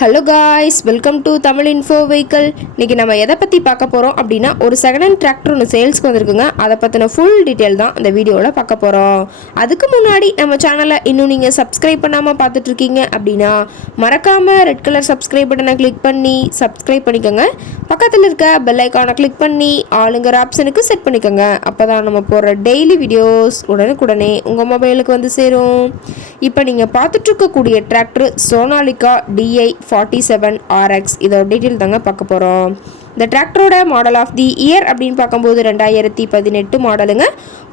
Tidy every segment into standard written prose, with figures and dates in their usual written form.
Hello guys, welcome to Tamil info vehicle. இன்றைக்கி நம்ம எதை பற்றி பார்க்க போகிறோம் அப்படின்னா, ஒரு செகண்ட் ஹேண்ட் டிராக்டர் ஒன்று சேல்ஸ்க்கு வந்திருக்குங்க. அதை பற்றின ஃபுல் டீட்டெயில் தான் இந்த வீடியோவில் பார்க்க போகிறோம். அதுக்கு முன்னாடி நம்ம சேனலை இன்னும் நீங்கள் சப்ஸ்கிரைப் பண்ணாமல் பார்த்துட்ருக்கீங்க அப்படின்னா மறக்காமல் ரெட் கலர் சப்ஸ்கிரைப் பட்டனை கிளிக் பண்ணி சப்ஸ்கிரைப் பண்ணிக்கோங்க. பக்கத்தில் இருக்க பெல் ஐக்கானை கிளிக் பண்ணி ஆளுங்கிற ஆப்ஷனுக்கு செட் பண்ணிக்கோங்க. அப்போ தான் நம்ம போகிற டெய்லி வீடியோஸ் உடனுக்குடனே உங்கள் மொபைலுக்கு வந்து சேரும். இப்போ நீங்கள் பார்த்துட்ருக்கக்கூடிய டிராக்டர் சோனாலிகா DI47 RX. இதோட டீட்டெயில் தாங்க பார்க்க போகிறோம். இந்த டிராக்டரோட மாடல் ஆஃப் தி இயர் அப்படின்னு பார்க்கும்போது 2018 மாடலுங்க.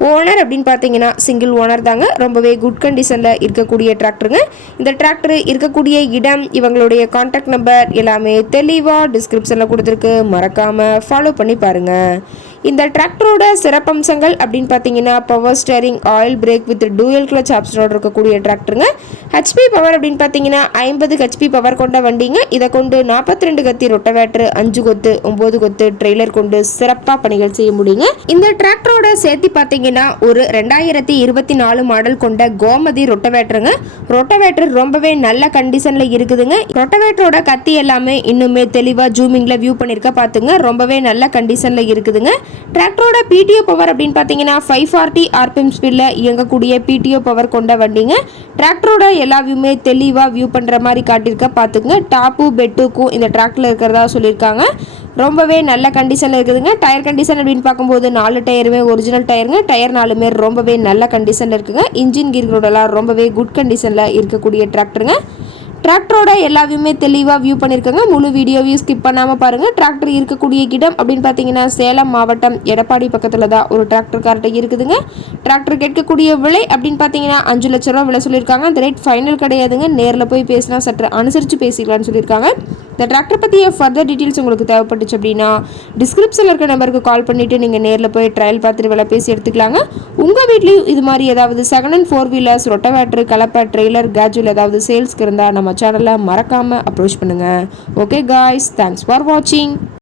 ஓனர் அப்படின்னு பார்த்தீங்கன்னா சிங்கிள் ஓனர் தாங்க. ரொம்பவே குட் கண்டிஷனில் இருக்கக்கூடிய டிராக்டருங்க. இந்த டிராக்டர் இருக்கக்கூடிய இடம், இவங்களுடைய கான்டாக்ட் நம்பர் எல்லாமே தெளிவாக டிஸ்கிரிப்ஷனில் கொடுத்துருக்கு. மறக்காமல் ஃபாலோ பண்ணி பாருங்கள். இந்த டிராக்டரோட சிறப்பம்சங்கள் அப்படின்னு பார்த்தீங்கன்னா power steering, oil brake with dual clutch ஆப்ஷனோட இருக்கக்கூடிய டிராக்டருங்க. ஹெச்பி பவர் அப்படின்னு பார்த்தீங்கன்னா 50 ஹெச்பி பவர் கொண்ட வண்டிங்க. இதை கொண்டு 42 கத்தி ரொட்டவேட்டர், 5 கொத்து 9 கொத்து ட்ரெய்லர் கொண்டு சிறப்பாக பணிகள் செய்ய முடியுங்க. இந்த டிராக்டரோட சேர்த்து பார்த்தீங்கன்னா ஒரு 2024 மாடல் கொண்ட கோமதி ரொட்டவேட்டருங்க. ரொட்டவேட்டர் ரொம்பவே நல்ல கண்டிஷனில் இருக்குதுங்க. ரொட்டவேட்டரோட கத்தி எல்லாமே இன்னுமே தெளிவாக ஜூமிங்கில் வியூ பண்ணியிருக்க பார்த்துங்க. ரொம்பவே நல்ல கண்டிஷனில் இருக்குதுங்க. டிராக்டரோட பிடிஓ பவர் அப்படின்னு பார்த்தீங்கன்னா 540 RPM ஸ்பீடில் இயங்கக்கூடிய பிடிஓ பவர் கொண்ட வண்டிங்க. டிராக்டரோட எல்லா வியூமே தெளிவாக வியூ பண்ணுற மாதிரி காட்டியிருக்க பார்த்துக்குங்க. டாப்பு பெட்டுக்கும் இந்த டிராக்டரில் இருக்கிறதா சொல்லியிருக்காங்க. ரொம்பவே நல்ல கண்டிஷனில் இருக்குதுங்க. டயர் கண்டிஷன் அப்படின்னு பார்க்கும்போது 4 டயருமே ஒரிஜினல் டயருங்க. டயர் 4மே ரொம்பவே நல்ல கண்டிஷனில் இருக்குங்க. இன்ஜின் கீர்களோடலாம் ரொம்பவே குட் கண்டிஷனில் இருக்கக்கூடிய டிராக்டருங்க. டிராக்டரோட எல்லா வியூமே தெளிவாக வியூ பண்ணியிருக்காங்க. முழு வீடியோவையும் ஸ்கிப் பண்ணாமல் பாருங்கள். டிராக்டர் இருக்கக்கூடிய இடம் அப்படின்னு பார்த்தீங்கன்னா சேலம் மாவட்டம் எடப்பாடி பக்கத்தில் தான் ஒரு டிராக்டர் கார்ட்டை இருக்குதுங்க. டிராக்டர் கேட்கக்கூடிய விலை அப்படின்னு பார்த்தீங்கன்னா 5 லட்ச ரூபா விலை சொல்லியிருக்காங்க. இந்த ரேட் ஃபைனல் கிடையாதுங்க. நேரில் போய் பேசினா சற்று அனுசரித்து பேசிக்கலாம்னு சொல்லியிருக்காங்க. இந்த டிராக்டர் பற்றிய ஃபர்தர் டீட்டெயில்ஸ் உங்களுக்கு தேவைப்பட்டுச்சு அப்படின்னா டிஸ்கிரிப்ஷனில் இருக்க நம்பருக்கு கால் பண்ணிவிட்டு நீங்கள் நேரில் போய் ட்ரையல் பார்த்துட்டு விலை பேசி எடுத்துக்கலாங்க. உங்கள் வீட்லேயும் இது மாதிரி ஏதாவது செகண்ட் ஹேண்ட் 4 வீலர்ஸ், ரொட்டவேட்டர், கலப்பை, ட்ரெய்லர், கேஜுவல் ஏதாவது சேல்ஸ்க்கு இருந்தால் நம்ம சேனலை மறக்காமல் அப்ரோச் பண்ணுங்கள். ஓகே காய்ஸ், தேங்க்ஸ் ஃபார் வாட்சிங்.